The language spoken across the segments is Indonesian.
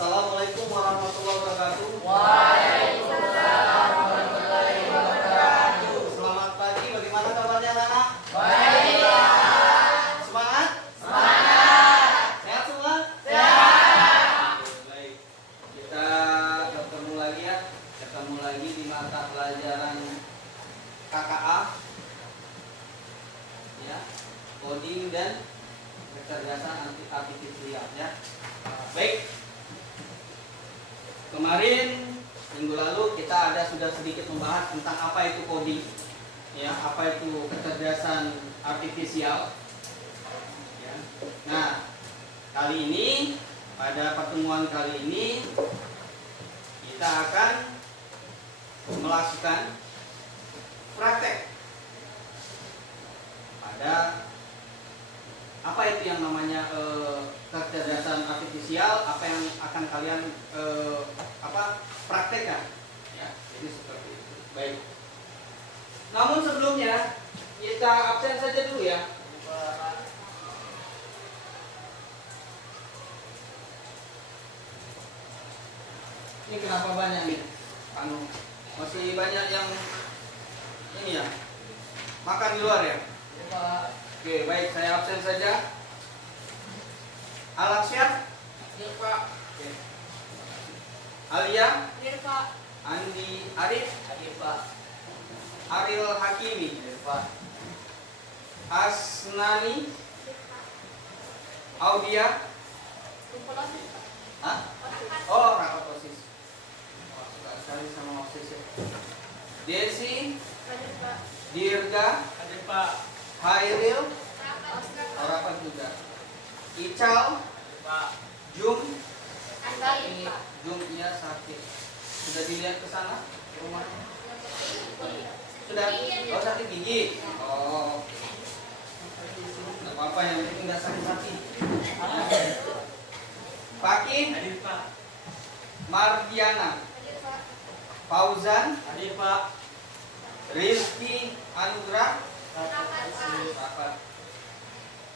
Assalamualaikum warahmatullahi wabarakatuh. Waalaikumsalam warahmatullahi wabarakatuh. Selamat pagi, bagaimana kabarnya anak-anak? Baik. Semangat? Semangat. Sehat semua? Sehat. Baik. Kita ketemu lagi ya. Ketemu lagi di mata pelajaran KKA. Ya. Coding dan kecerdasan artifisial ya. Baik. Kemarin minggu lalu kita sudah sedikit membahas tentang apa itu coding, ya, apa itu kecerdasan artifisial. Ya. Nah, kali ini pada pertemuan kali ini kita akan melakukan praktek pada apa itu yang namanya kecerdasan artifisial, apa yang akan kalian praktekkan, ya. Jadi seperti itu. Baik. Namun sebelumnya kita absen saja dulu ya. Ini kenapa banyak nih? Masih banyak yang ini ya, makan di luar ya. Oke, baik, saya absen saja. Alaksya? Hadir, Pak. Oke. Alia? Hadir, Pak. Andi Arif? Hadir, Pak. Ariel Hakimi? Hadir, Pak. Asnani? Audia? Hah? Oh, rapat OSIS. Oh, suka sekali sama OSIS ya. Desi? Hadir, Pak. Dirga? Hadir, Pak. Hairil? Rapat juga. Ical? Hadir, Pak. Jum? Hadir, Pak. Jum iya sakit. Sudah dilihat ke sana ke rumah? Sudah? Oh, sakit gigi. Oh. Enggak apa-apa, yang penting enggak sakit-sakit. Fakih? Hadir, Pak. Mardiana? Hadir, Pak. Fauzan? Hadir, Pak. Rizky Anugrah? Rapat.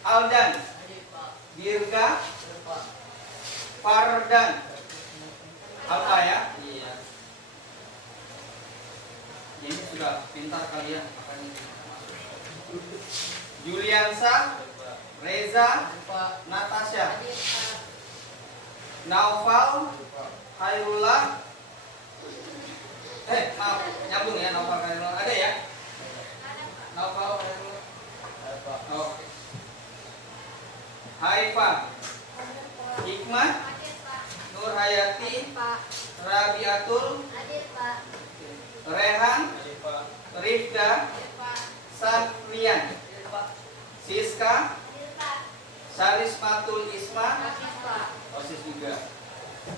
Aldan? Hadir, Pak. Dirga? Hadir, Pak. Fardan? Alfa ya? Iya. Ini sudah pintar kalian. Juliansa? Hadir, Pak. Reza? Hadir, Pak. Natasha? Hadir, Pak. Naufal? Hadir, Pak. Hairullah? Maaf, nyambung ya, Naufal Hairullah. Ada ya? Naufal Hairullah. Hadir, Pak. Oke. Haifa? Hadir, Pak. Hikmah? Hadir, Pak. Nur Hayati? Pak. Rabiatul? Hadir, Pak. Rehan? Hadir, Pak. Rifda? Hadir, Pak. Safrian? Hadir, Pak. Siska? Hadir, Pak. Sarismatul Isma? Hadir, Pak. OSIS juga.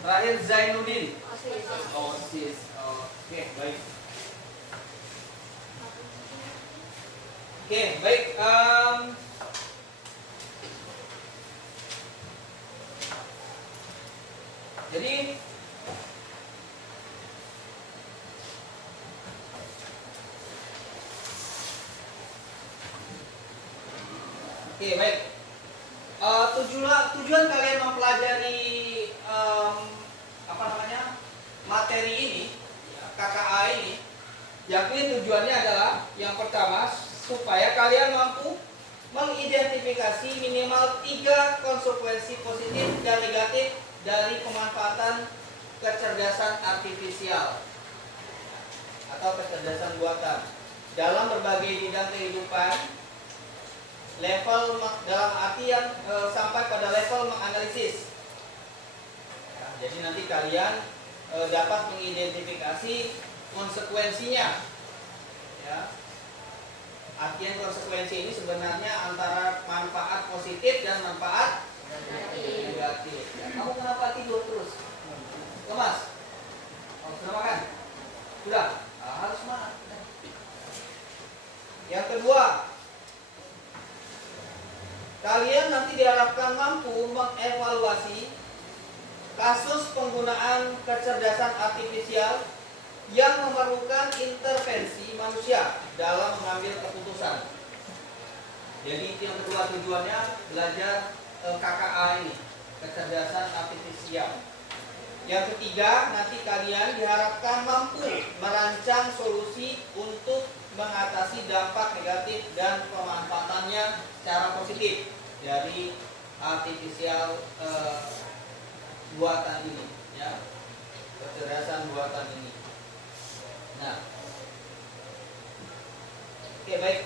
Terakhir Zainuddin? OSIS. OSIS. Oke, baik. Oke, baik. Jadi oke, baik. Tujuan kalian mempelajari materi ini, ya, KKA ini, yakni tujuannya adalah yang pertama supaya kalian mampu mengidentifikasi minimal 3 konsekuensi positif dan negatif dari pemanfaatan kecerdasan artifisial atau kecerdasan buatan dalam berbagai bidang kehidupan, level dalam artian sampai pada level menganalisis. Ya, jadi nanti kalian dapat mengidentifikasi konsekuensinya. Ya. Artian konsekuensi ini sebenarnya antara manfaat positif dan manfaat negatif. Ya, kamu kenapa tidur terus? Lemas? Sudah makan? Sudah? Harus semangat. Yang kedua, kalian nanti diharapkan mampu mengevaluasi kasus penggunaan kecerdasan artifisial yang memerlukan intervensi manusia dalam mengambil keputusan. Jadi itu yang kedua tujuannya belajar KKA ini, kecerdasan artifisial. Yang ketiga, nanti kalian diharapkan mampu merancang solusi untuk mengatasi dampak negatif dan pemanfaatannya secara positif dari artificial buatan ini, ya, kecerdasan buatan ini. Nah, oke, baik.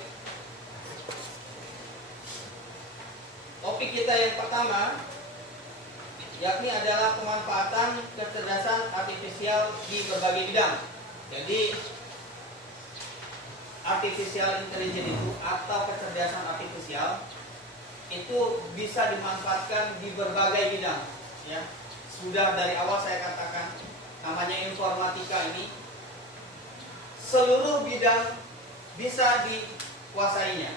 Topik kita yang pertama yakni adalah pemanfaatan kecerdasan artifisial di berbagai bidang. Jadi artificial intelligence itu atau kecerdasan artifisial itu bisa dimanfaatkan di berbagai bidang, ya. Sudah dari awal saya katakan namanya informatika ini seluruh bidang bisa dikuasainya.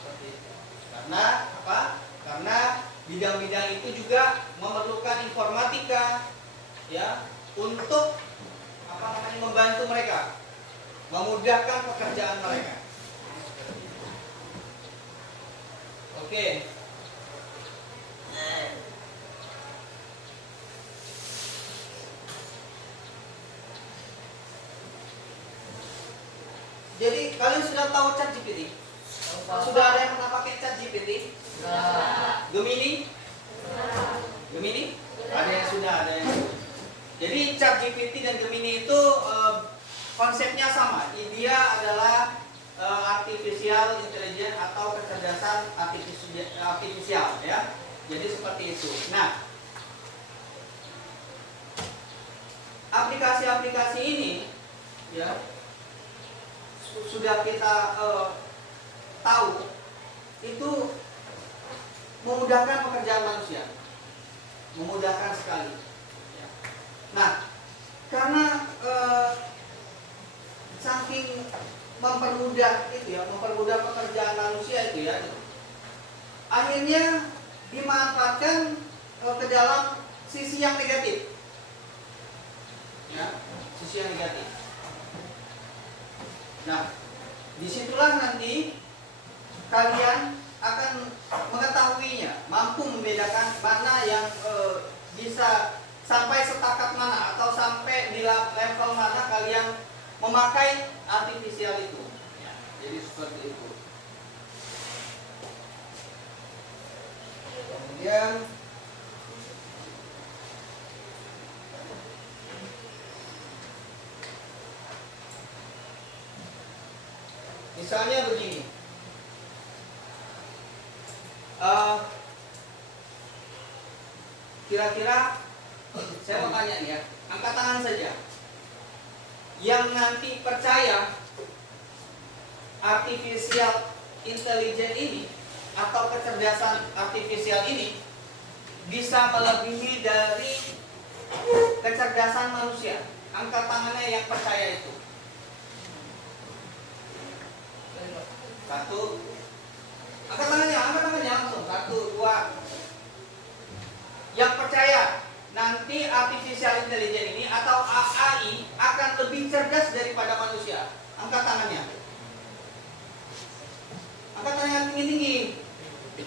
Seperti itu. Karena apa? Karena bidang-bidang itu juga memerlukan informatika, ya, untuk membantu mereka, memudahkan pekerjaan mereka. Oke. Jadi kalian sudah tahu ChatGPT? Sudah ada yang pernah pakai ChatGPT? Gemini? Gemini? Ada yang sudah, ada yang belum. Jadi ChatGPT dan Gemini itu konsepnya sama. Dia adalah artificial intelligence atau kecerdasan artifisial, ya. Jadi seperti itu. Nah, aplikasi-aplikasi ini, ya, sudah kita tahu itu memudahkan pekerjaan manusia, memudahkan sekali. Nah, karena saking mempermudah itu, ya, mempermudah pekerjaan manusia itu, ya, akhirnya dimanfaatkan ke dalam sisi yang negatif, ya, sisi yang negatif. Nah, disitulah nanti kalian akan mengetahuinya, mampu membedakan mana yang bisa sampai setakat mana atau sampai di level mana kalian memakai artifisial itu. Ya, jadi seperti itu. Kemudian misalnya begini, kira-kira saya mau tanya nih, ya, angkat tangan saja yang nanti percaya artificial intelligence ini atau kecerdasan artifisial ini bisa melebihi dari kecerdasan manusia. Angkat tangannya yang percaya itu. Satu. Angkat tangannya langsung. 1, 2. Yang percaya nanti artificial intelligence ini atau AI akan lebih cerdas daripada manusia. Angkat tangannya. Angkat tangannya tinggi-tinggi. 1,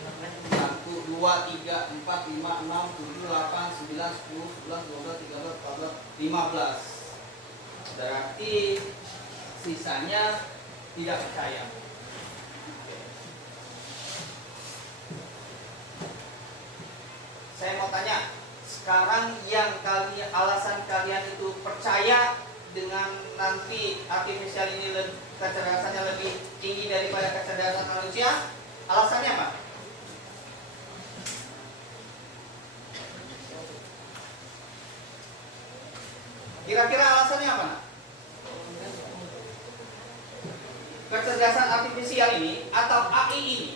2, 3, 4, 5, 6, 7, 8, 9, 10, 11, 12, 13, 14, 15. Berarti sisanya tidak percaya. Saya mau tanya, sekarang yang alasan kalian itu percaya dengan nanti artificial ini kecerdasannya lebih tinggi daripada kecerdasan manusia, alasannya apa? Kira-kira alasannya apa? Kecerdasan artifisial ini atau AI ini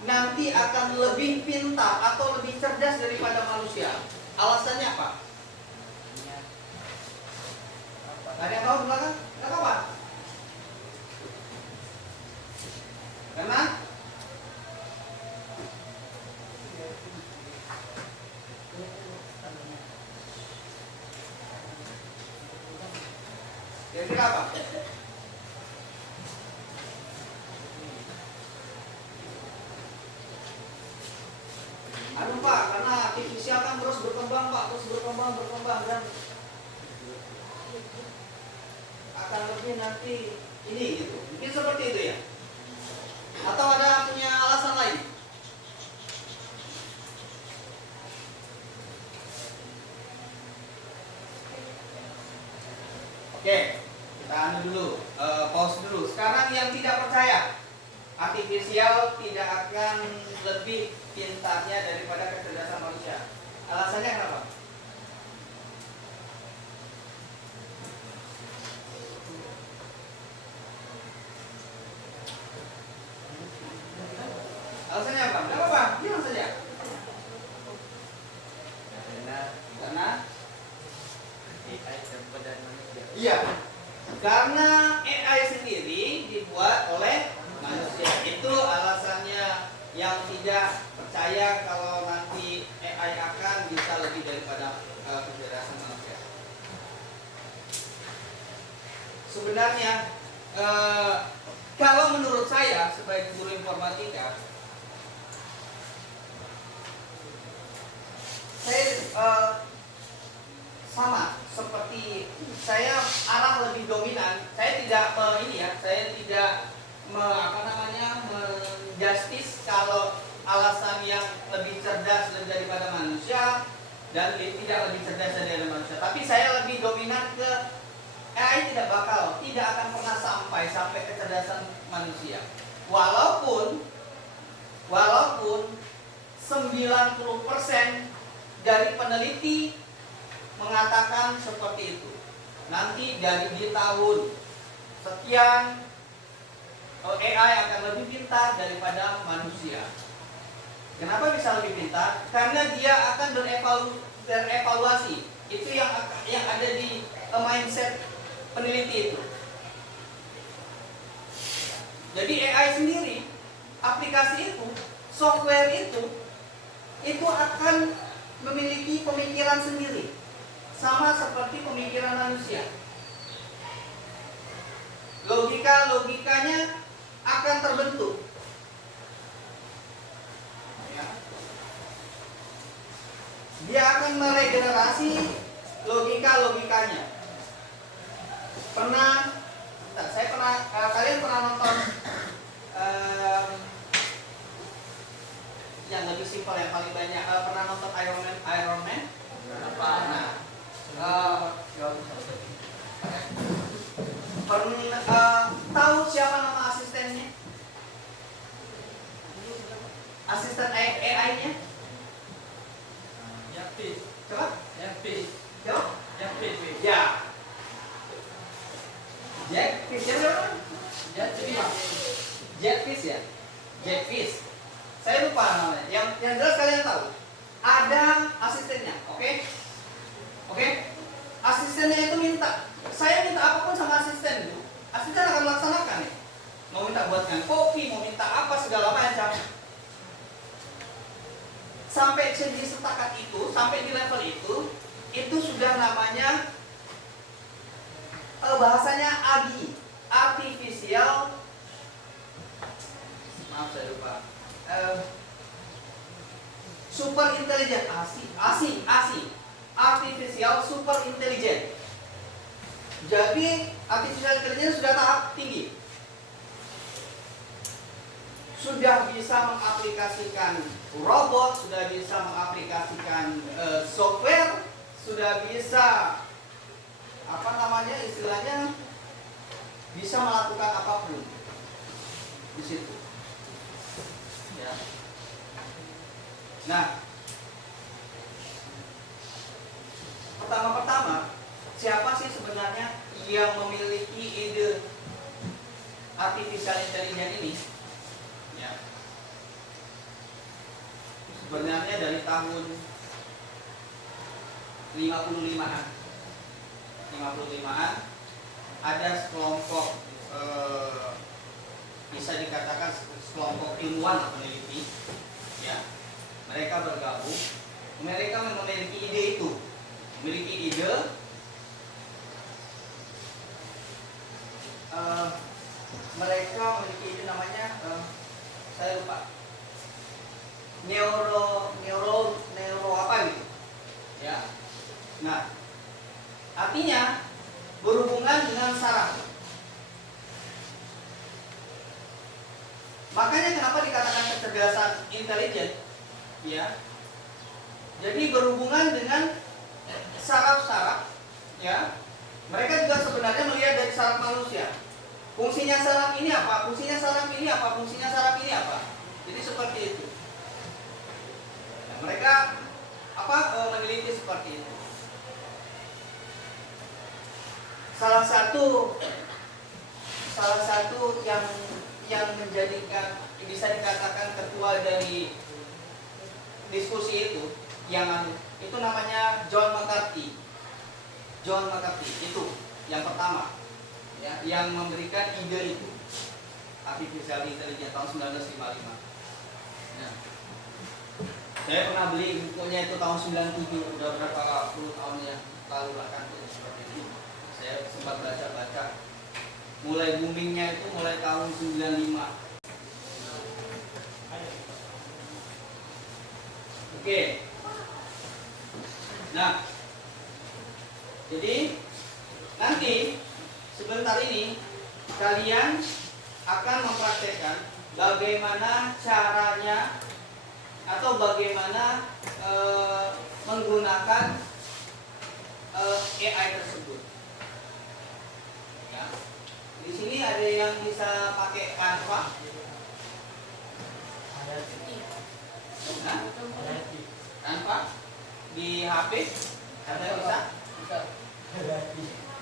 nanti akan lebih pintar atau lebih cerdas daripada manusia. Alasannya apa? Ada yang tahu belakang? Kenapa, Pak? Karena kira-kira apa? Aduh, Pak, karena artifisial kan terus berkembang, Pak, terus berkembang. dan akan lebih nanti ini gitu. Mungkin seperti itu ya. Atau ada punya alasan lain? Oke, kita anu dulu, pause dulu. Sekarang yang tidak percaya artifisial tidak akan lebih pintarnya daripada kecerdasan manusia. Alasannya kenapa? Alasannya apa? Tidak apa-apa, bilang saja. Karena AI dapat dari manusia. iya, karena AI sendiri dibuat oleh manusia. Itu alasannya yang tidak percaya kalau nanti AI akan bisa lebih daripada kecerdasan manusia. Sebenarnya kalau menurut saya sebagai guru informatika, saya sama seperti saya arah lebih dominan. Saya tidak saya tidak menjustis kalau alasan yang lebih cerdas daripada manusia dan tidak lebih cerdas dari manusia. Tapi saya lebih dominan ke AI tidak akan pernah sampai kecerdasan manusia. Walaupun 90% dari peneliti mengatakan seperti itu. Nanti di tahun sekian AI akan lebih pintar daripada manusia. Kenapa bisa lebih pintar? Karena dia akan berevaluasi. Itu yang ada di mindset peneliti itu. Jadi AI sendiri, aplikasi itu, software itu akan memiliki pemikiran sendiri, sama seperti pemikiran manusia. Logikanya akan terbentuk. Ya. Dia akan meregenerasi logikanya. Kalian pernah nonton yang lebih simpel yang paling banyak pernah nonton Iron Man? Nah, tahu siapa nama asistennya? Asisten AI-nya? Yapis. Coba? Yapis. Coba? Yapis. Ya. Jack Fish ya? Jack Fish ya? Jack Fish. Saya lupa namanya. Yang jelas kalian tahu. Ada asistennya, oke? Oke? Asistennya itu saya minta apapun sama asisten itu, asisten akan melaksanakan ya. Mau minta buatkan kopi, mau minta apa segala macam. Sampai di setakat itu, sampai di level itu sudah namanya bahasanya AGI, artificial. Maaf saya lupa. Super intelligent, ASI, artificial super intelligent. Jadi artificial intelligence sudah tahap tinggi, sudah bisa mengaplikasikan robot, sudah bisa mengaplikasikan software, sudah bisa istilahnya bisa melakukan apapun di situ. Ya. Nah, pertama siapa sih sebenarnya yang memiliki ide artificial intelligence ini? Ya. Sebenarnya dari tahun 55-an ada sekelompok bisa dikatakan sekelompok ilmuwan atau peneliti, ya. Mereka bergabung, mereka memiliki ide mereka memiliki ide namanya saya lupa, neuro apa gitu, ya. Nah, intelligence, ya. Jadi berhubungan dengan saraf-saraf, ya. Mereka juga sebenarnya melihat dari saraf manusia. Fungsinya saraf ini apa? Fungsinya saraf ini apa? Fungsinya saraf ini apa? Jadi seperti itu. Nah, mereka meneliti seperti itu. Salah satu yang menjadikan bisa dikatakan ketua dari diskusi itu namanya John McCarthy. John McCarthy itu yang pertama, ya, yang memberikan ide itu artificial intelligence tahun 1955. Nah, saya pernah beli bukunya itu tahun 97, udah berapa puluh tahun yang lalu lah kan seperti itu. Saya sempat baca-baca. Mulai boomingnya itu mulai tahun 95. Oke. Nah, jadi nanti sebentar ini kalian akan mempraktekkan bagaimana caranya atau bagaimana menggunakan AI tersebut. Ya. Di sini ada yang bisa pakai Canva. Nah, Canva di HP ada yang bisa?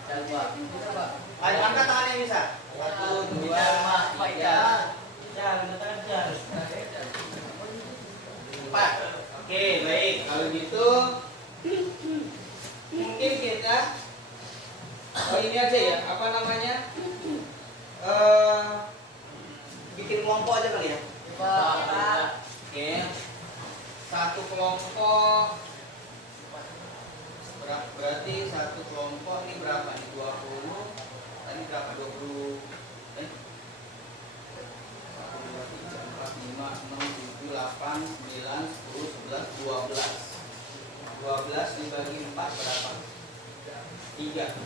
Coba. Ada angkat tangan yang bisa? 1, 2, 3, 4. Oke, baik. Kalau gitu mungkin kita ini aja ya, apa namanya? Bikin kelompok aja kali ya. Oke. Satu kelompok berarti satu kelompok ini berapa nih? 20. Tadi berapa? 20. 1, 2, 3, 4, 5, 6, 7, 8, 9, 10, 11, 12. 12 dibagi 4 berapa? 3.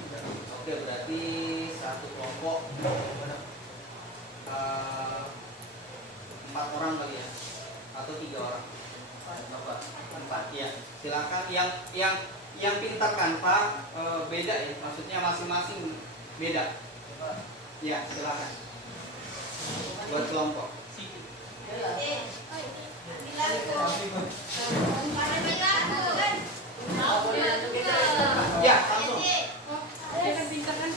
Oke, berarti satu kelompok 4 orang kali ya, atau 3 orang? 4 ya. Silakan yang pintar Canva beda ya, maksudnya masing-masing beda. Ya, silakan. Buat kelompok. Ya, langsung. Ayo cepat.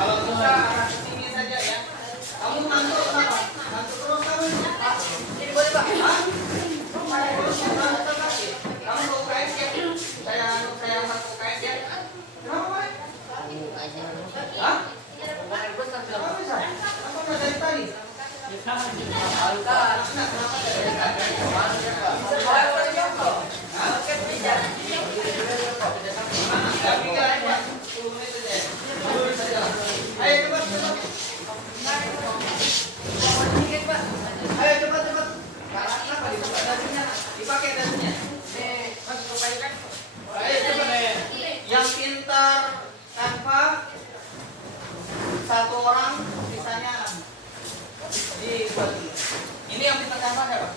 Kalau bisa arah ke sini saja ya. Kamu ngantuk kenapa? Ngantuk terus kamu? Ini boleh Pak? Hah? Kamu ke UKS ya? Saya angkat ke UKS ya? Kenapa Pak? Hah? Kenapa bisa? Apa nggak dari tadi? Kenapa dari tadi? Tapi kan 10 menit saja. Ayo cepat. Ayo cepat. Kenapa dibuka dasinya? Dipakai dasinya. Ayo cepat ya. Yang pintar Canva 1 orang, sisanya dibuat dulu. Ini yang pintar Canva siapa?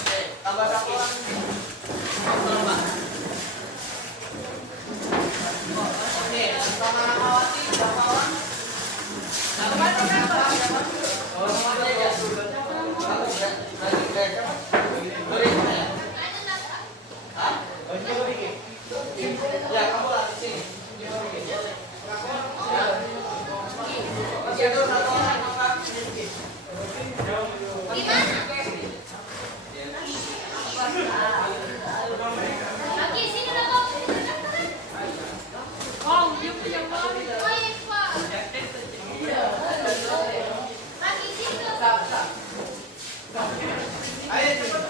Oke, tambah 1 orang. Oke, sama Rahmawati berapa orang? Ya, kamu lah di sini. Masih ada 1 orang apa? Lagi sini dong. Oh, dia punya mau. Lagi sini dong. Ayo cepat.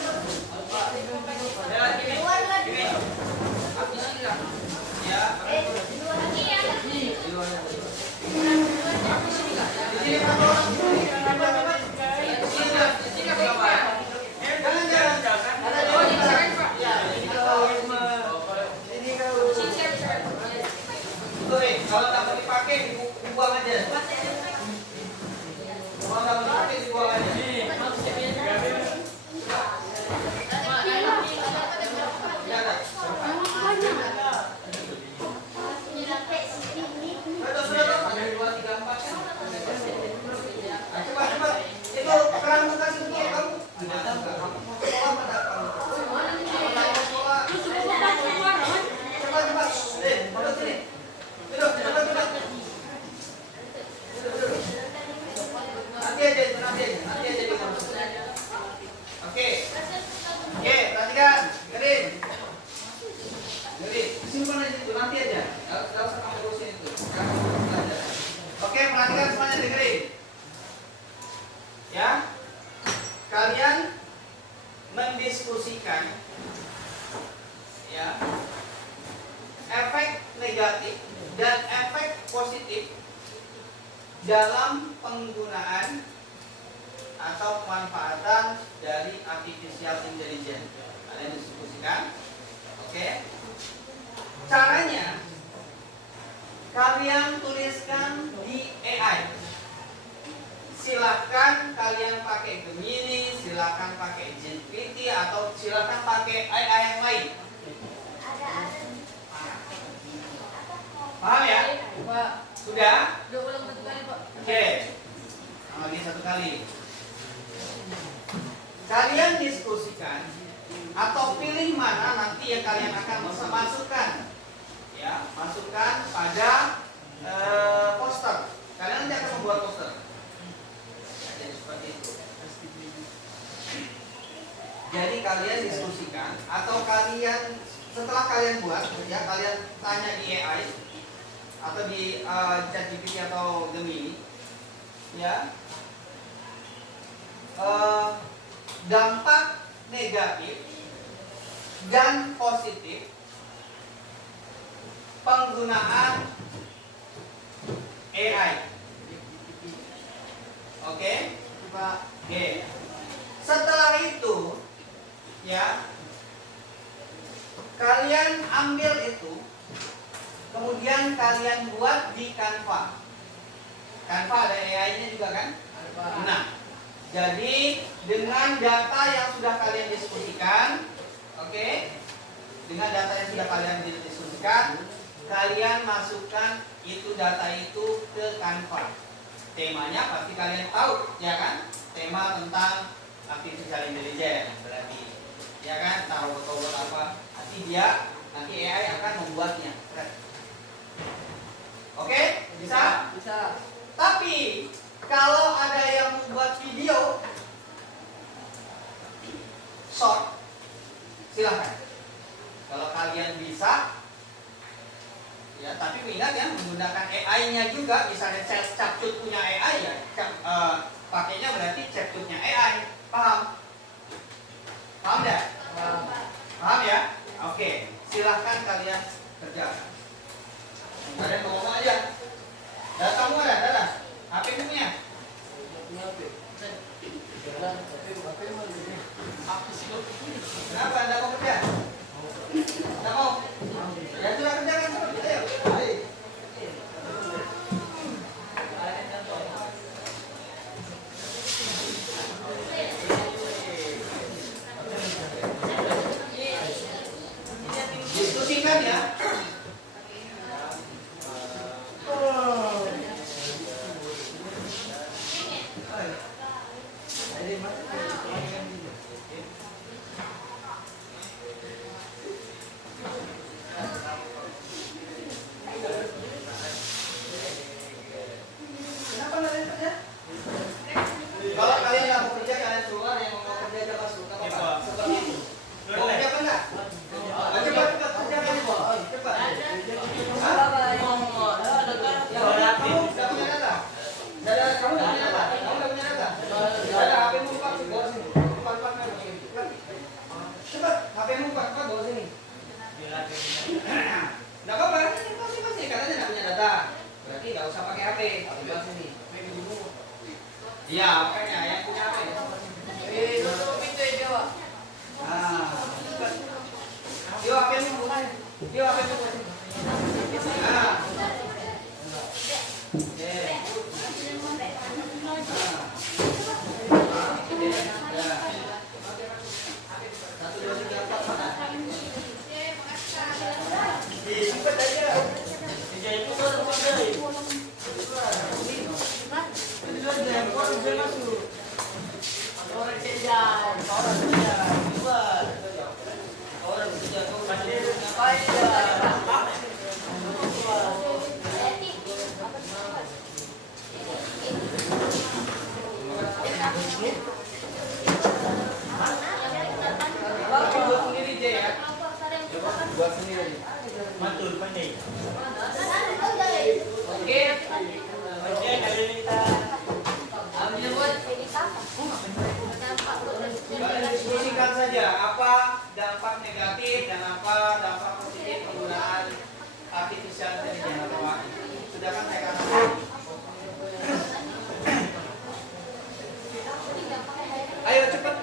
Ya. Lagi ya. Jangan. Ada 2 di sana. Ya, jadi 2 Nggak usah kamu urusin itu. Kamu urus pelajaran. Oke, perhatikan semuanya, dengerin. Ya, kalian mendiskusikan ya efek negatif dan efek positif dalam penggunaan atau pemanfaatan dari artificial intelligence. Kalian diskusikan, oke? Caranya, kalian tuliskan di AI. Silahkan kalian pakai Gemini, silahkan pakai GPT, atau silahkan pakai AI yang lain. Paham ya? Pak. Sudah? Udah ulang satu kali, Pak. Oke. Lagi satu kali. Kalian diskusikan atau pilih mana nanti yang kalian akan masukkan. Ya, masukkan pada poster. Kalian nanti akan membuat poster. Ya, jadi seperti itu. Jadi kalian diskusikan atau kalian setelah kalian buat, ya kalian tanya di AI atau di ChatGPT atau Gemini, ya. Dampak negatif dan positif penggunaan AI. Oke, Pak. Oke. Setelah itu, ya, kalian ambil itu, kemudian kalian buat di Canva. Canva ada AI-nya juga kan? Nah, jadi dengan data yang sudah kalian diskusikan, oke, dengan data yang sudah kalian diskusikan, kalian masukkan itu data itu ke Canva. Temanya pasti kalian tahu, ya kan? Tema tentang artificial intelligence berarti, ya kan? Tahu robot apa? Nanti AI akan membuatnya. Oke, bisa? Bisa. Tapi kalau ada yang membuat video short, silahkan. Kalau kalian bisa, ya. Tapi ingat ya, menggunakan AI-nya juga. Misalnya CapCut punya AI ya, pakainya berarti CapCutnya AI. Paham? Paham ya? Paham ya? Oke, silahkan kalian kerjakan. Kalian ngomong aja. Datamu ada? HP punya? Kenapa Anda mau kerja? Tidak mau? Ya sudah kerjakan terus. Ayo. Diskusikan ya. Kenapa kalian kerja? Kalau kalian nggak mau kerja, kalian keluar. Yang mau kerja aja masuk. Nggak apa-apa. Seperti itu. Mau kerja apa enggak? Cepat kerjakan. Cepat. Kamu nggak punya data? Kamu nggak punya data? Kamu nggak punya data? Ada HP-mu Pak, bawa sini. Cepat, HP-mu Pak, bawa sini. Nggak apa-apa, pasti katanya nggak punya data. Berarti nggak usah pakai HP. Bawa sini. Iya, makanya yang punya HP. Tutup pintu ya, Pak. Nah, yuk HP-mu bukan? Yuk HP-mu bukan? Nah. Oke. Satu, dua, tiga, empat, cepat aja. Itu baru pandai. Orang kerja. Orang kerja. Orang kerja. Ngapain ya? artificial intelligence atau AI. Sudah kan saya katakan. Ayo cepat.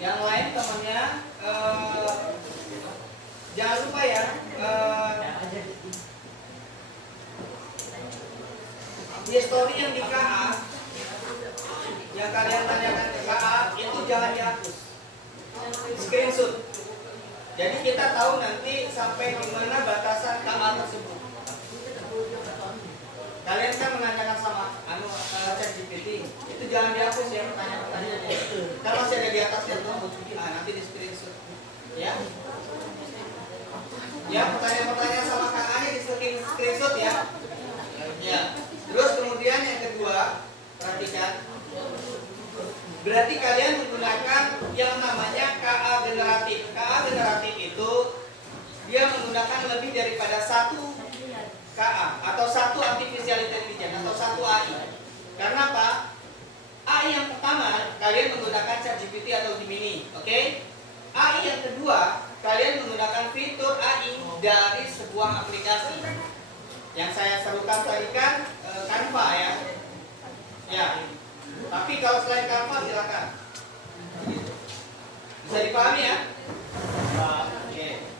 Yang lain temannya jangan lupa ya, history yang di KA yang kalian tanyakan ke KA itu jangan dihapus, screenshot. Jadi kita tahu nanti sampai di mana batasan KA tersebut. Kalian kan menanyakan sama ChatGPT, itu jangan dihapus ya pertanyaan-pertanyaannya. Kan masih ada di atasnya tuh, nanti di screenshot. Ya, ya pertanyaan-pertanyaan sama KA-nya di screenshot ya. Ya. Terus kemudian yang kedua, perhatikan. Berarti kalian menggunakan yang namanya KA generatif. KA generatif itu dia menggunakan lebih daripada satu KA atau satu artificial intelligence atau satu AI. Karena apa? AI yang pertama kalian menggunakan ChatGPT atau Gemini, oke? AI yang kedua kalian menggunakan fitur AI dari sebuah aplikasi. Yang saya serukan tadi kan Canva ya. Ya. Tapi kalau selain Canva silakan. Bisa dipahami ya? Oke.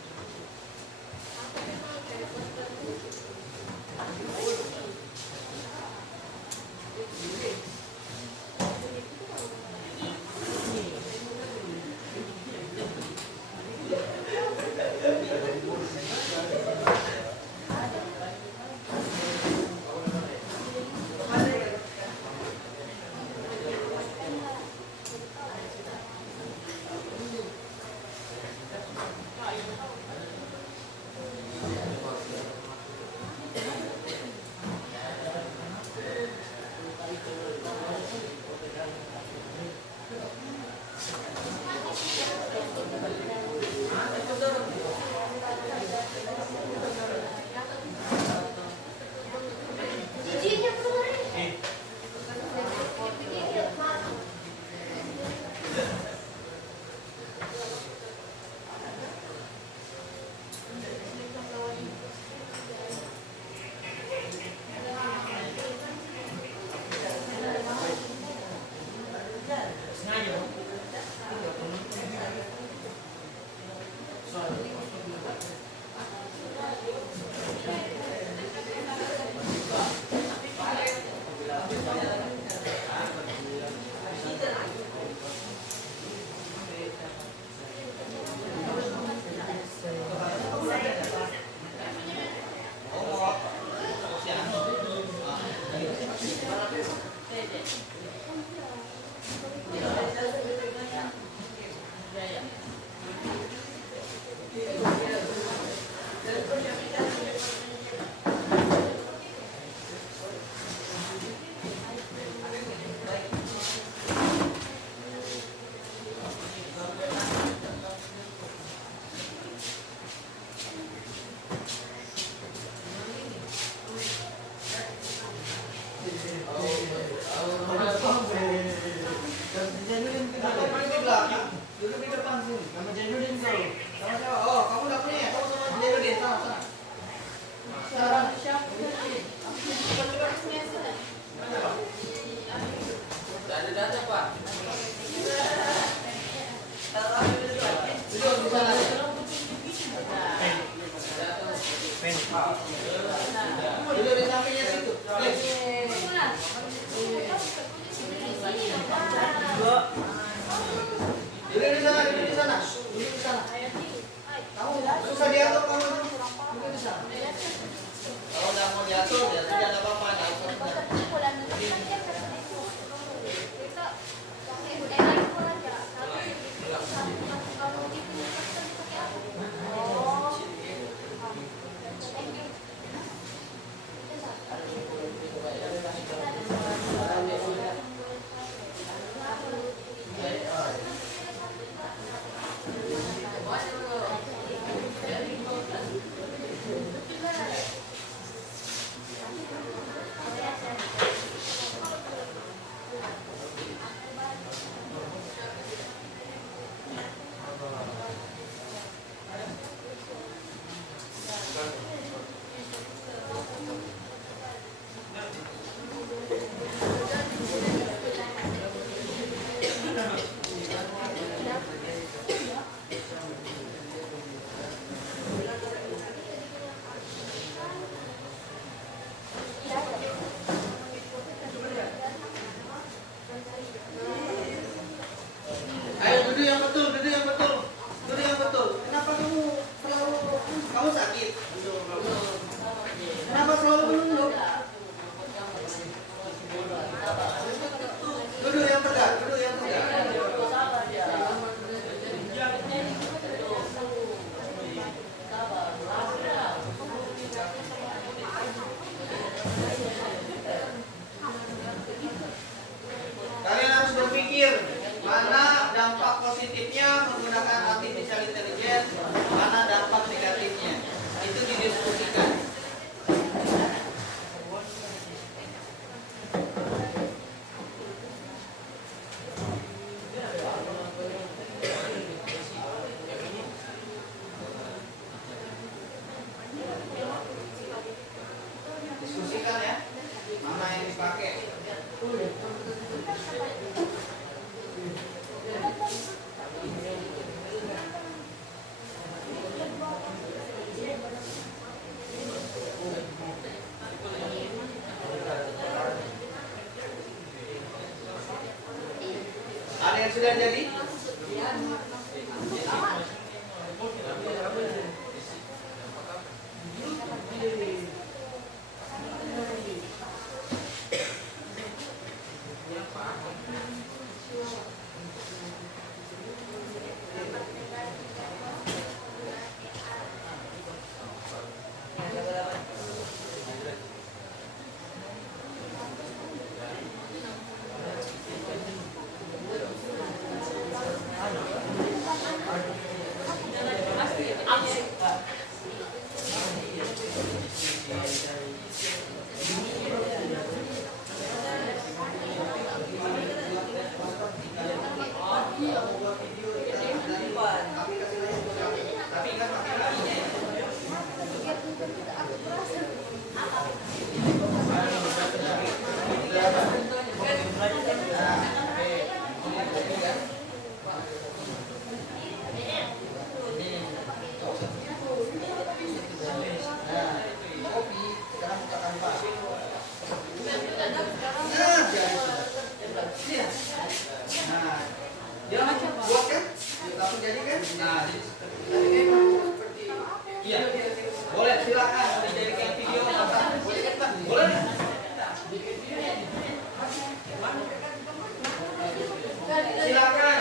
Dulu di sampingnya situ. Nih. yang betul, duduk yang betul, duduk yang betul. Kenapa kamu sakit? Kenapa selalu menunduk? Duduk yang tegak, duduk yang tegak. Kalian harus berpikir mana dampak positifnya menggunakan artificial intelligence, mana dampak negatifnya. Itu didiskusikan. Diskusikan ya, mana yang dipakai. Ada yang sudah jadi? Iya, boleh silakan dijadikan video boleh nggak? Silakan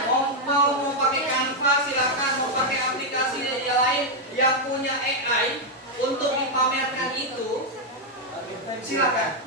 mau pakai Canva, silakan mau pakai aplikasi yang lain yang punya AI untuk dipamerkan itu, silakan.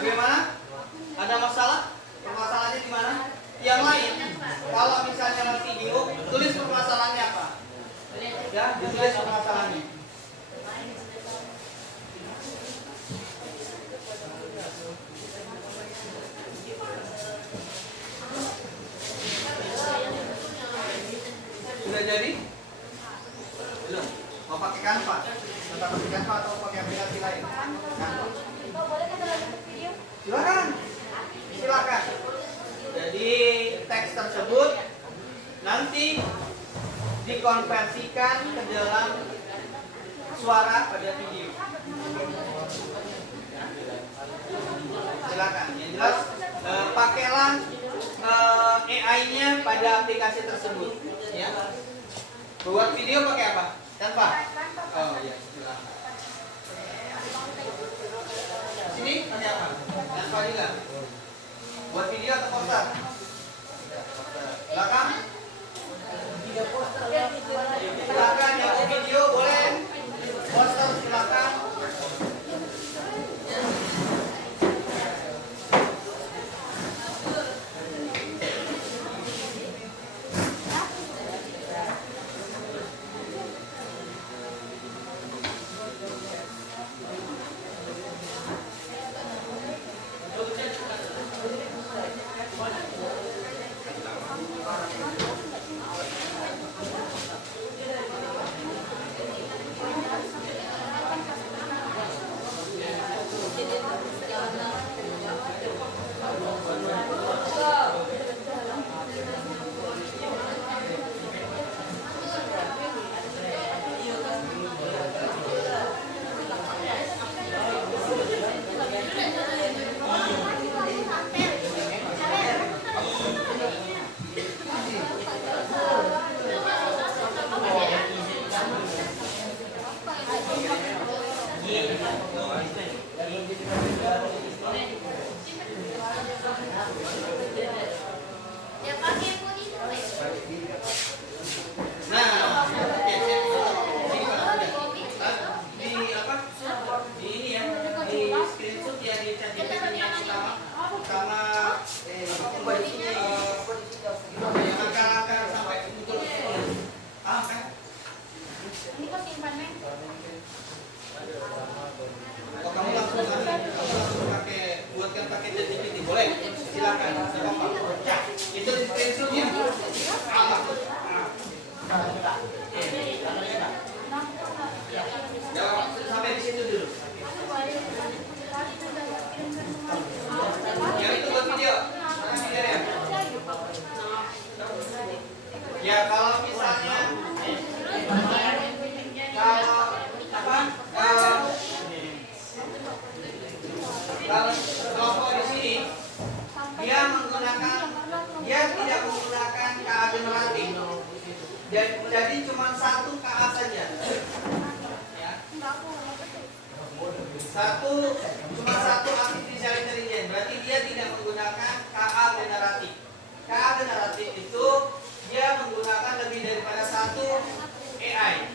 Bagaimana? Ada masalah? Permasalahannya di mana? Yang lain, kalau misalnya lewat video, tulis permasalahannya apa? Ya, ditulis permasalahannya. Sudah jadi? Belum. Mau pakai Canva? Tetap pakai Canva atau pakai aplikasi lain? Canva. Silakan. Silakan. Jadi teks tersebut nanti dikonversikan ke dalam suara pada video. Silakan. Yang jelas pakailah AI-nya pada aplikasi tersebut. Ya. Buat video pakai apa? Canva. Oh iya, silakan. Sini pakai apa? Canva juga. Buat video atau poster? Silakan. Silakan yang mau video boleh. Poster silakan. Ya kalau misalnya kalau kelompok di sini dia tidak menggunakan KA generatif. Jadi cuma satu KA saja. Ya. Cuma satu artificial intelligence. Berarti dia tidak menggunakan KA generatif. KA generatif itu dia menggunakan lebih daripada satu AI.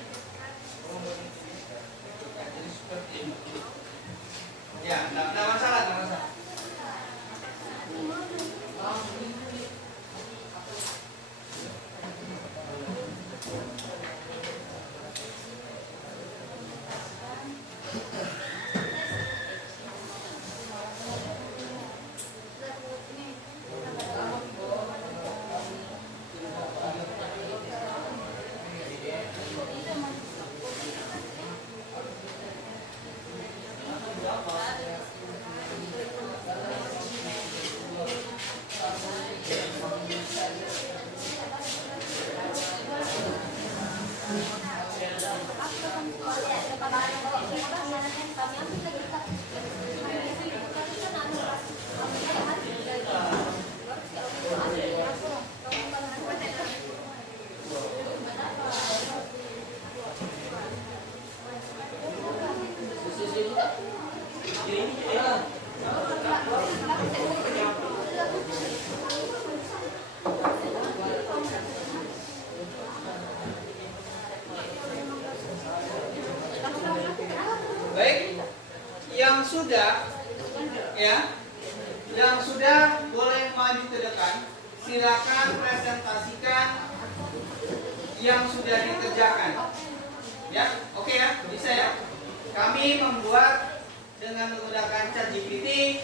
Ya, tidak masalah, tidak masalah. Baik, yang sudah ya, yang sudah boleh maju ke depan, silakan presentasikan yang sudah dikerjakan. Ya, oke ya, bisa ya. Kami membuat dengan menggunakan ChatGPT,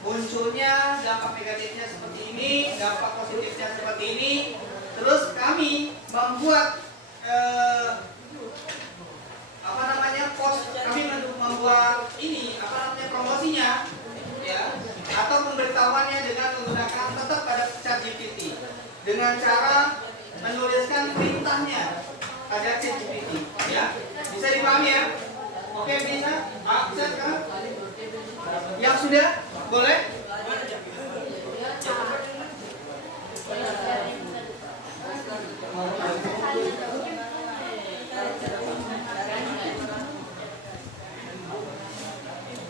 munculnya dampak negatifnya seperti ini, dampak positifnya seperti ini. Terus kami membuat kami membuat ini promosinya, ya, atau pemberitahuannya dengan menggunakan tetap pada ChatGPT dengan cara menuliskan perintahnya pada ChatGPT, ya. Bisa dipahami ya? Oke, bisa? Bisa sekarang? Yang sudah boleh?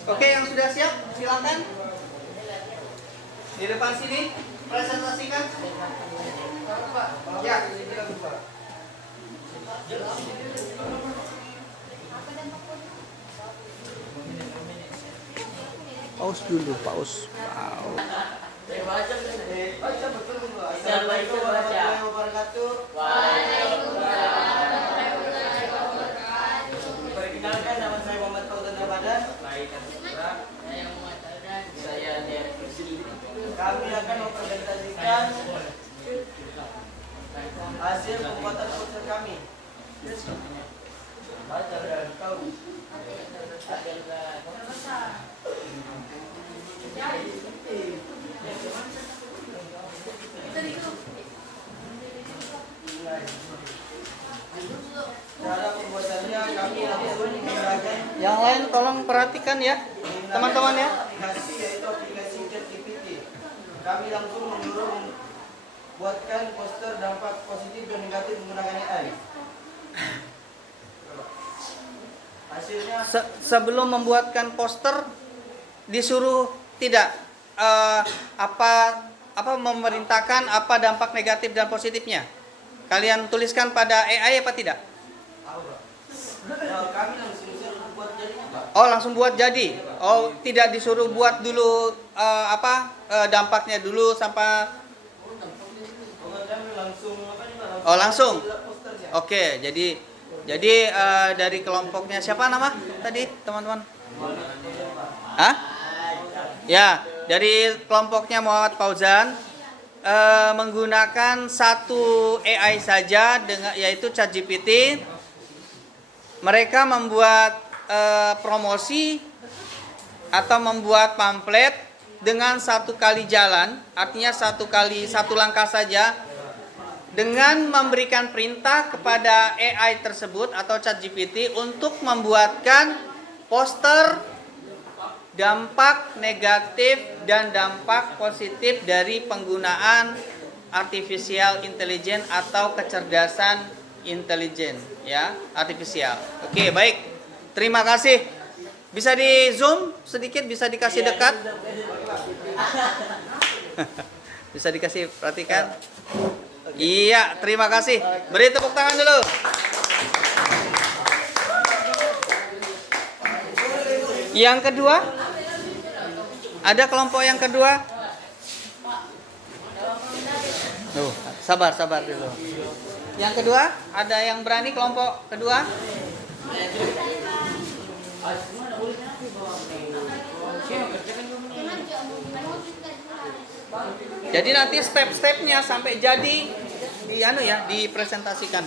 Oke, yang sudah siap, silakan di depan sini presentasikan. Ya. Paus dulu, paus. Assalamualaikum warahmatullahi wabarakatuh. Perkenalkan, nama saya Muhammad Fauzan Ramadan. Saya Dea Kursi. Kami akan mempresentasikan hasil pembuatan poster kami. Baca dan tahu. Cara pembuatannya kami langsung menggunakan Yang lain tolong perhatikan ya, teman-teman ya. aplikasi, yaitu aplikasi ChatGPT. Kami langsung menyuruh buatkan poster dampak positif dan negatif menggunakan AI. Hasilnya Sebelum membuatkan poster disuruh tidak memerintahkan apa dampak negatif dan positifnya. Kalian tuliskan pada AI apa tidak? tahu, Pak. Kami langsung suruh buat jadinya, Pak. Oh, langsung buat jadi. Oh, tidak disuruh buat dulu dampaknya dulu sampai. Pokoknya kami langsung Oh, langsung. buat posternya. Oke, jadi dari kelompoknya siapa nama tadi, teman-teman? Hah? Ya, dari kelompoknya Muhammad Fauzan menggunakan satu AI saja yaitu ChatGPT. Mereka membuat promosi atau membuat pamflet dengan satu kali jalan, artinya satu langkah saja, dengan memberikan perintah kepada AI tersebut atau ChatGPT untuk membuatkan poster dampak negatif dan dampak positif dari penggunaan artificial intelligence atau kecerdasan intelijen, ya, artifisial. Oke, baik. Terima kasih. Bisa di zoom sedikit, bisa dikasih dekat. Bisa dikasih perhatikan. Iya, terima kasih. Beri tepuk tangan dulu. Yang kedua, ada kelompok yang kedua. Sabar dulu. Yang kedua, ada yang berani kelompok kedua? Jadi nanti step-stepnya sampai jadi dipresentasikan.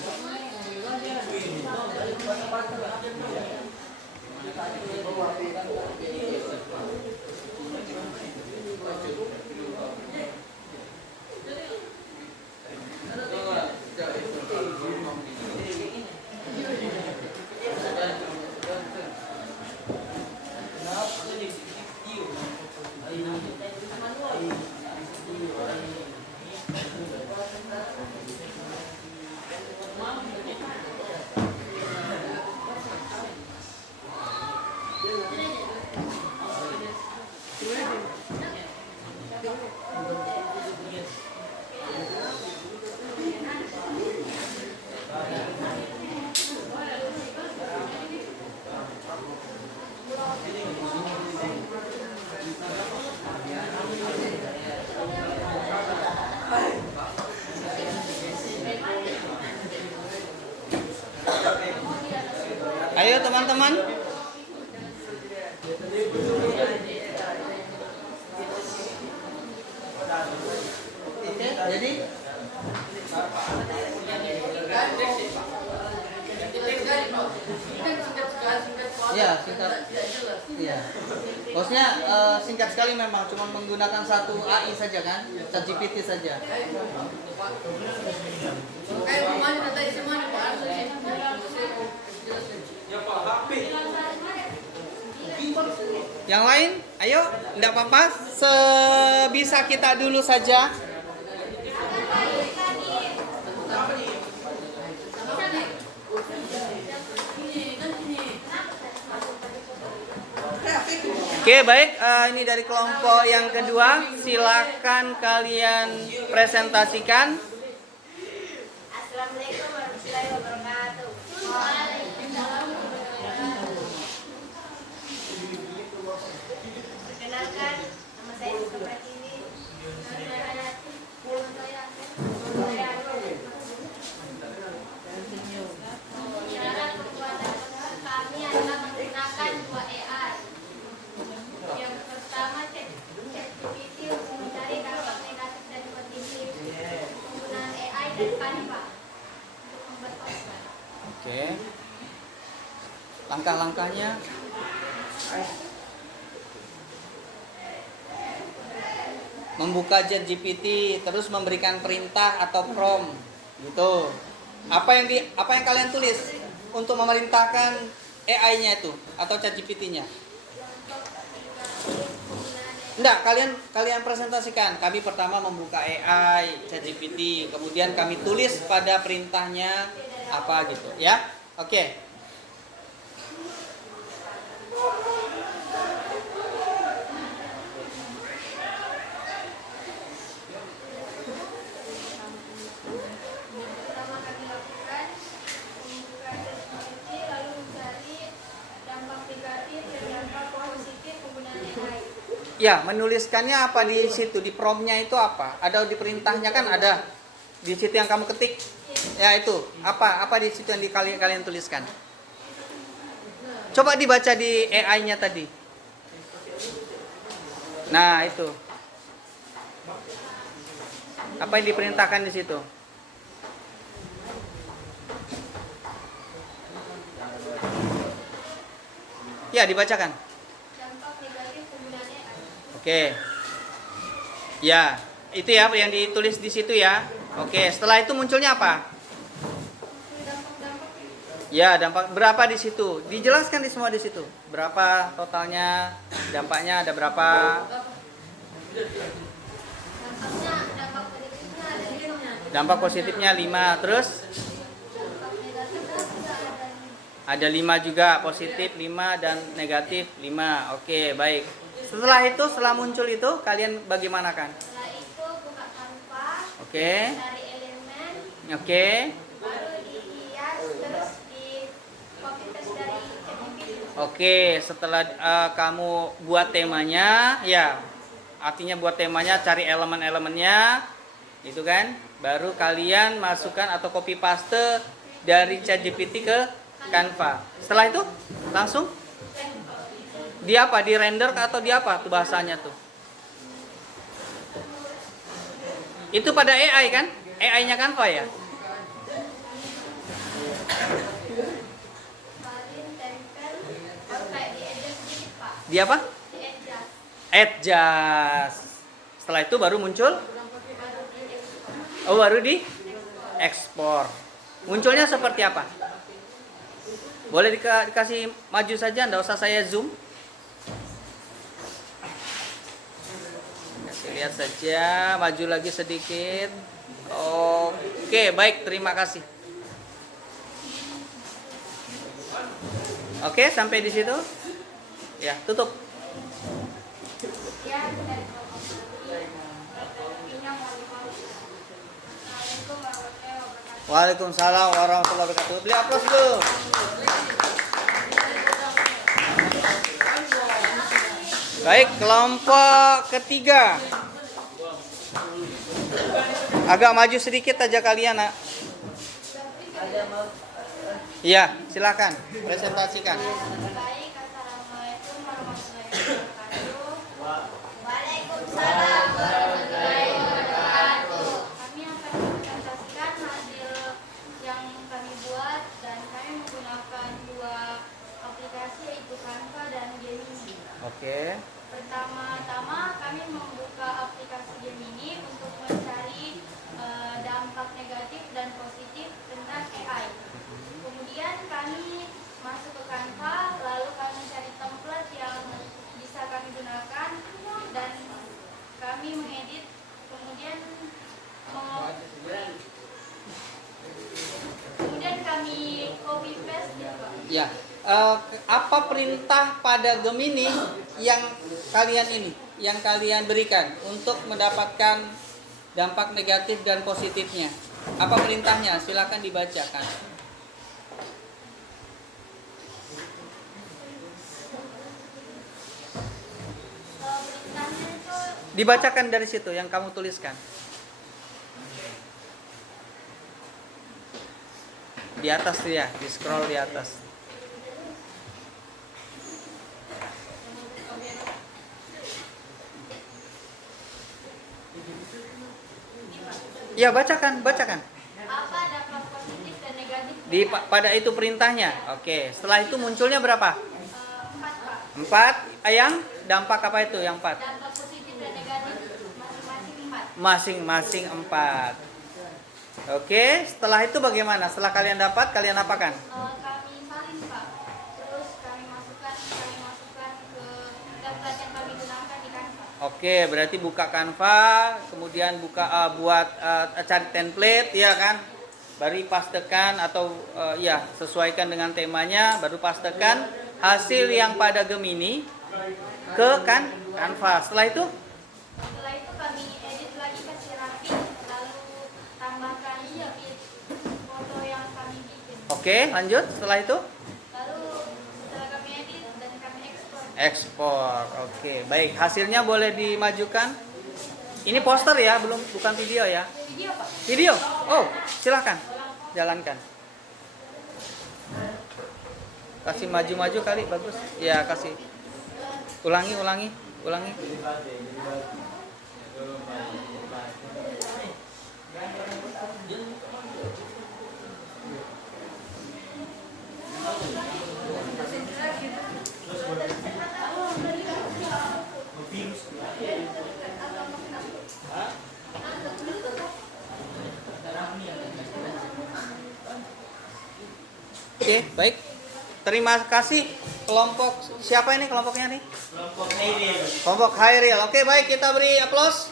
teman-teman? Jadi ya singkat. Iya. Maksudnya singkat sekali memang, cuma menggunakan satu AI saja kan, ChatGPT saja. Yang lain, ayo, enggak apa-apa, sebisa kita dulu saja. Oke, baik. Ini dari kelompok yang kedua. Silakan kalian presentasikan. Assalamualaikum warahmatullahi wabarakatuh. Perkenalkan, nama saya Siska Pratiwi. Syarat kekuatan kami adalah menggunakan dua AI. Yang pertama, ChatGPT untuk mencari dampak negatif dan positif. Penggunaan AI dan Canva untuk membuat poster. Oke. Langkah-langkahnya. Membuka ChatGPT, terus memberikan perintah atau prompt, gitu. Apa yang kalian tulis untuk memerintahkan AI-nya itu atau ChatGPT-nya? Enggak, kalian presentasikan. Kami pertama membuka AI, ChatGPT, kemudian kami tulis pada perintahnya apa gitu, ya. Oke. Pertama kami lakukan membuka ChatGPT lalu mencari dampak negatif dan dampak positif penggunaan AI. Ya, menuliskannya apa di situ, di prompt-nya itu apa? Ada di perintahnya kan ada. Di situ yang kamu ketik. Ya itu, apa di situ yang kalian tuliskan? Coba dibaca di AI-nya tadi. Nah, itu. Apa yang diperintahkan di situ? Ya, dibacakan. Dampak negatif penggunaan AI. Oke. Ya, itu ya yang ditulis di situ ya. Oke, setelah itu munculnya apa? Dampak-dampak Ya, dampak berapa di situ? Dijelaskan di semua di situ. Berapa totalnya? Dampaknya ada berapa? dampaknya, dampak positifnya ada 5. Dampak positifnya 5. Terus Dampak negatifnya juga ada 5. ada 5 juga, positif 5 dan negatif 5. Oke, baik. Setelah muncul itu kalian bagaimanakan? Setelah itu buka Canva, Oke. cari elemen, Oke. baru dihias, terus di copy paste dari ChatGPT. Oke, setelah kamu buat temanya, ya, artinya buat temanya, cari elemen-elemennya, itu kan, baru kalian masukkan atau copy paste dari ChatGPT ke Canva. Setelah itu langsung di apa? Di render atau di apa tuh bahasanya tuh? Itu pada AI kan? AI-nya Canva ya? Salin, tempel, baru kayak di adjust sedikit Pak. Di apa? Di adjust, Adjust. Setelah itu baru muncul? baru di export. Oh, baru di ekspor. Munculnya seperti apa? Boleh dikasih maju saja, enggak usah saya zoom. Kasih lihat saja, maju lagi sedikit. Oke, baik, terima kasih. Oke, sampai di situ. Ya, tutup. Ya, dari Assalamualaikum warahmatullahi wabarakatuh. Waalaikumsalam warahmatullahi wabarakatuh. Beli aplaus dulu. Baik, kelompok ketiga. Agak maju sedikit aja kalian, nak. Iya, silakan presentasikan. Baik, assalamualaikum warahmatullahi wabarakatuh. Waalaikumsalam warahmatullahi wabarakatuh. Kami akan mempresentasikan hasil yang kami buat dan kami menggunakan dua aplikasi yaitu Canva dan Gemini. Oke. Pertama-tama kami membuka aplikasi Gemini untuk mencari dampak negatif dan positif tentang AI. Kemudian kami masuk ke Canva, lalu kami mencari template yang bisa kami gunakan dan kami mengedit, kemudian kami copy paste ya Pak. Ya. Apa perintah pada Gemini yang kalian berikan untuk mendapatkan dampak negatif dan positifnya? Apa perintahnya? Silakan dibacakan. Perintahnya itu Dibacakan dari situ yang kamu tuliskan. Di atas tuh ya, di scroll di atas. Ya, bacakan. apa dampak positif dan negatif? Pada itu perintahnya. Oke, setelah itu munculnya berapa? 4 Pak. 4. Yang dampak apa itu yang 4? Dampak positif dan negatif masing-masing 4. Masing-masing 4. Oke, setelah itu bagaimana? Setelah kalian dapat, kalian apakan? Kami salin Pak. Terus kami masukkan ke template yang kami gunakan di Canva. Oke, berarti buka Canva, kemudian buat cari template, ya kan? Baru pastekan atau sesuaikan dengan temanya, baru pastekan hasil yang pada Gemini ke Canva. Setelah itu Kami edit lagi kasih rapi, lalu tambahkan sedikit foto yang kami bikin. oke, lanjut. Setelah itu Lalu setelah kami edit dan kami ekspor. ekspor. Oke, baik. Hasilnya boleh dimajukan. Ini poster ya, bukan video ya. Video Pak. Video. Oh, silakan. Jalankan. Kasih maju-maju kali bagus. Ya, kasih. Ulangi. Oke, baik. Terima kasih kelompok. Siapa ini kelompoknya nih? Kelompok Hairil. Oke, baik, kita beri aplaus.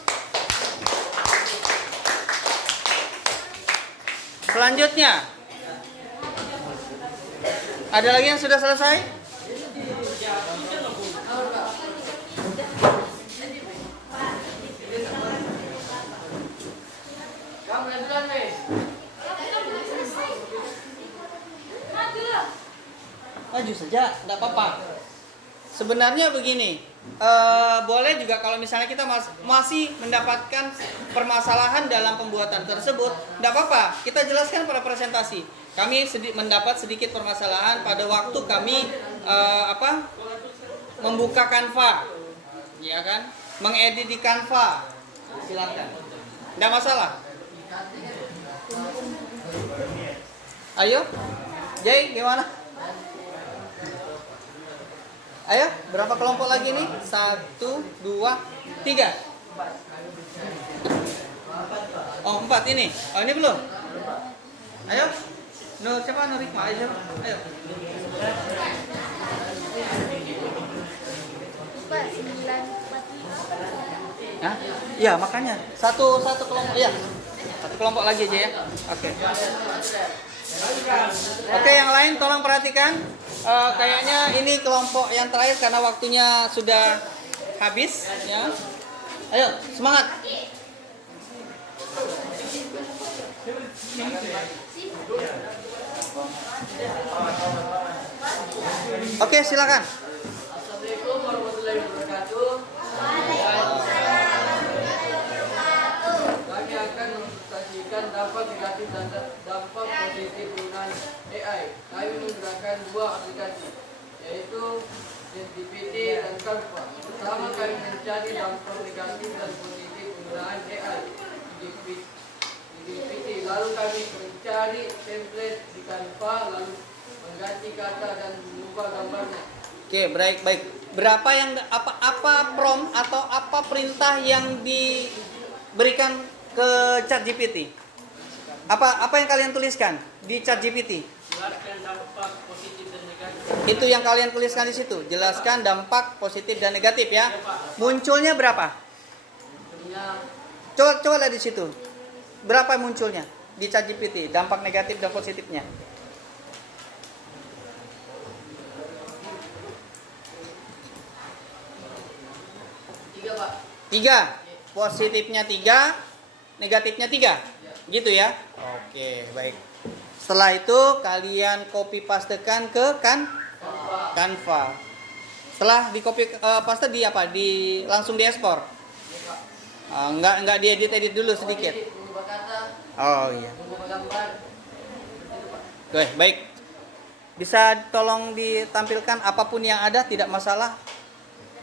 Selanjutnya, ada lagi yang sudah selesai? Kamu yang duluan, Wei. Maju saja, tidak apa-apa. Sebenarnya begini, boleh juga kalau misalnya kita masih mendapatkan permasalahan dalam pembuatan tersebut, tidak apa-apa. Kita jelaskan pada presentasi. Kami mendapat sedikit permasalahan pada waktu kami membuka Canva, ya kan? Mengedit di Canva. Silakan. Tidak masalah. Ayo, Jay, gimana? Ayo, berapa kelompok lagi nih? 1, 2, 3. Oh, 4 ini. Oh, ini belum? Ayo. Siapa? Nurikma, ayo. Ayo. Hah? Iya, makanya. Satu kelompok. Iya. Satu kelompok lagi aja ya. Oke. Oke, yang lain tolong perhatikan. Kayaknya ini kelompok yang terakhir karena waktunya sudah habis ya. Ayo, semangat. Oke, silakan. Assalamualaikum warahmatullahi wabarakatuh. Kami akan mempresentasikan dampak negatif dan dampak positif penggunaan AI. Kami ChatGPT dan Canva. Pertama, kami mencari dampak negatif dan positif penggunaan AI di GPT. Lalu kami mencari template di Canva, lalu mengganti kata dan mengubah gambarnya. Oke, baik. Berapa yang apa prompt atau apa perintah yang diberikan ke ChatGPT? Apa yang kalian tuliskan di ChatGPT? Jelaskan dampak positif dan negatif. Itu yang kalian tuliskan di situ. Jelaskan dampak positif dan negatif ya. Munculnya berapa? Coba lihat di situ. Berapa munculnya di ChatGPT? Dampak negatif dan positifnya. 3, Pak. 3. Positifnya 3, negatifnya 3. Gitu ya. Oke, baik. Setelah itu kalian copy pastekan ke Canva. Setelah di copy paste di apa? Langsung diekspor. Enggak diedit dulu sedikit. Mengubah kata, Oh iya. mengubah gambar. Oke, baik. Bisa tolong ditampilkan apapun yang ada, tidak masalah.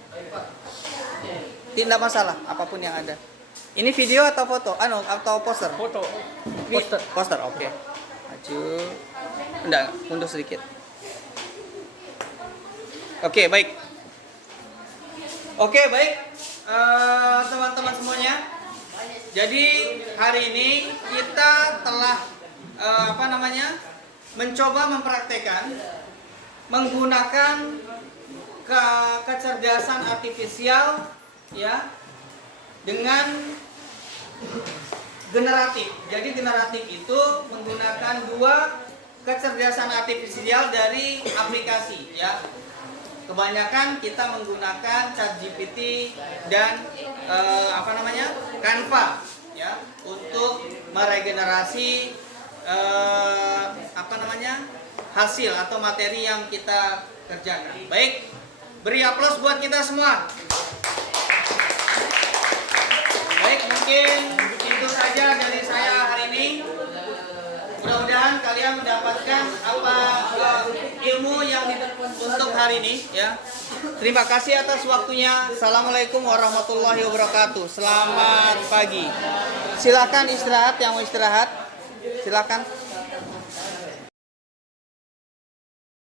Baik, Pak. Tidak masalah apapun yang ada. Ini video atau foto? Atau poster? Foto. Poster, oke. Maju. Enggak, mundur sedikit. Oke, baik. Teman-teman semuanya. Jadi hari ini kita telah mencoba mempraktekkan menggunakan kecerdasan artifisial ya dengan generatif. Jadi generatif itu menggunakan 2 kecerdasan artifisial dari aplikasi ya. Kebanyakan kita menggunakan ChatGPT dan Canva ya untuk meregenerasi hasil atau materi yang kita kerjakan. Baik, beri aplaus buat kita semua. Baik, mungkin itu saja dari saya hari ini. Mudah-mudahan kalian mendapatkan ilmu yang untuk hari ini ya. Terima kasih atas waktunya. Assalamualaikum warahmatullahi wabarakatuh. Selamat pagi. Silakan istirahat yang mau istirahat. Silakan.